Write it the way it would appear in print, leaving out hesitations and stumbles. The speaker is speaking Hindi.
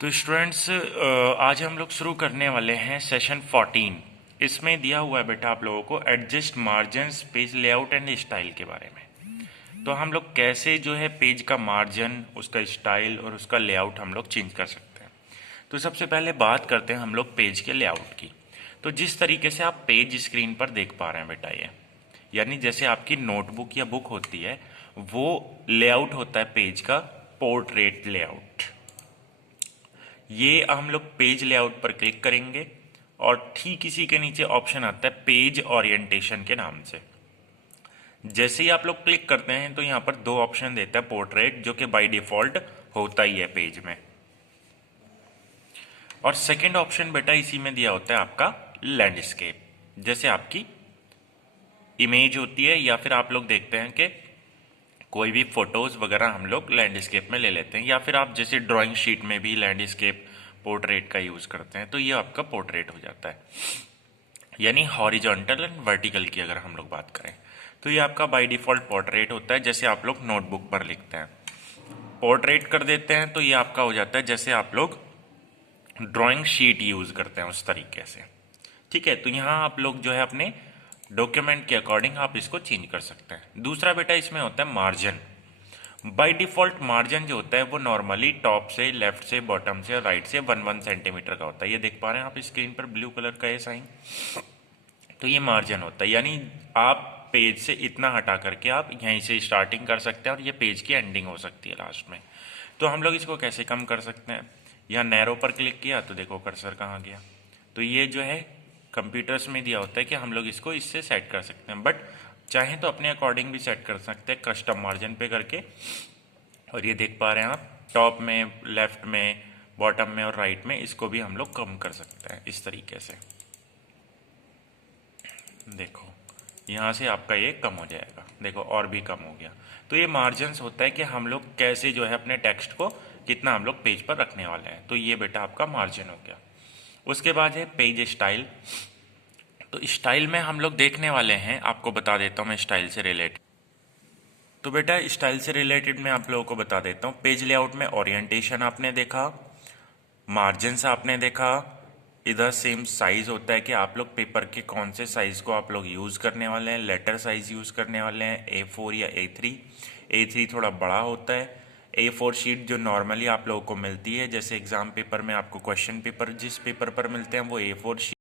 तो स्टूडेंट्स आज हम लोग शुरू करने वाले हैं सेशन 14। इसमें दिया हुआ है बेटा आप लोगों को adjust margin page layout and style के बारे में। तो हम लोग कैसे जो है पेज का मार्जिन, उसका स्टाइल और उसका लेआउट हम लोग चेंज कर सकते हैं। तो सबसे पहले बात करते हैं हम लोग पेज के लेआउट की। तो जिस तरीके से आप पेज स्क्रीन पर देख पा रहे हैं बेटा, ये यानी जैसे आपकी नोटबुक या बुक होती है, वो लेआउट होता है पेज का पोर्ट्रेट लेआउट। ये हम लोग पेज लेआउट पर क्लिक करेंगे और ठीक इसी के नीचे ऑप्शन आता है पेज ओरिएंटेशन के नाम से। जैसे ही आप लोग क्लिक करते हैं तो यहाँ पर दो ऑप्शन देता है पोर्ट्रेट, जो कि बाय डिफॉल्ट होता ही है पेज में, और सेकंड ऑप्शन बेटा इसी में दिया होता है आपका लैंडस्केप। जैसे आपकी इमेज होती है या फिर आप लोग देखते हैं कि कोई भी फोटोज वगैरह हम लोग लैंडस्केप में ले लेते हैं, या फिर आप जैसे ड्राइंग शीट में भी लैंडस्केप पोर्ट्रेट का यूज करते हैं, तो ये आपका पोर्ट्रेट हो जाता है। यानी हॉरिजॉन्टल एंड वर्टिकल की अगर हम लोग बात करें तो ये आपका बाय डिफॉल्ट पोर्ट्रेट होता है। जैसे आप लोग नोटबुक पर लिखते हैं, पोर्ट्रेट कर देते हैं तो ये आपका हो जाता है जैसे आप लोग ड्राइंग शीट यूज करते हैं उस तरीके से। ठीक है, तो यहाँ आप लोग जो है अपने डॉक्यूमेंट के अकॉर्डिंग आप इसको चेंज कर सकते हैं। दूसरा बेटा इसमें होता है मार्जिन। बाय डिफॉल्ट मार्जिन जो होता है वो नॉर्मली टॉप से, लेफ्ट से, बॉटम से और राइट से 1 सेंटीमीटर का होता है। ये देख पा रहे हैं आप स्क्रीन पर ब्लू कलर का ये साइन, तो ये मार्जिन होता है। यानी आप पेज से इतना हटा करके आप यहीं से स्टार्टिंग कर सकते हैं और ये पेज की एंडिंग हो सकती है लास्ट में। तो हम लोग इसको कैसे कम कर सकते हैं, यहाँ नैरो पर क्लिक किया तो देखो कर्सर कहाँ गया। तो ये जो है कंप्यूटर्स में दिया होता है कि हम लोग इसको इससे सेट कर सकते हैं, बट चाहें तो अपने अकॉर्डिंग भी सेट कर सकते हैं कस्टम मार्जिन पे करके। और ये देख पा रहे हैं आप टॉप में, लेफ्ट में, बॉटम में और राइट में, इसको भी हम लोग कम कर सकते हैं इस तरीके से। देखो यहाँ से आपका ये कम हो जाएगा, देखो और भी कम हो गया। तो ये मार्जिन्स होता है कि हम लोग कैसे जो है अपने टेक्स्ट को कितना हम लोग पेज पर रखने वाले हैं। तो ये बेटा आपका मार्जिन हो गया। उसके बाद है पेज स्टाइल। तो स्टाइल में हम लोग देखने वाले हैं, आपको बता देता हूँ मैं स्टाइल से रिलेटेड। तो बेटा स्टाइल से रिलेटेड मैं आप लोगों को बता देता हूँ। पेज लेआउट में ओरिएंटेशन आपने देखा, मार्जिन्स आपने देखा, इधर सेम साइज होता है कि आप लोग पेपर के कौन से साइज को आप लोग यूज़ करने वाले हैं। लेटर साइज यूज़ करने वाले हैं A4 या A3। A3 थोड़ा बड़ा होता है। A4 शीट जो नॉर्मली आप लोगों को मिलती है, जैसे एग्जाम पेपर में आपको क्वेश्चन पेपर जिस पेपर पर मिलते हैं वो A4 शीट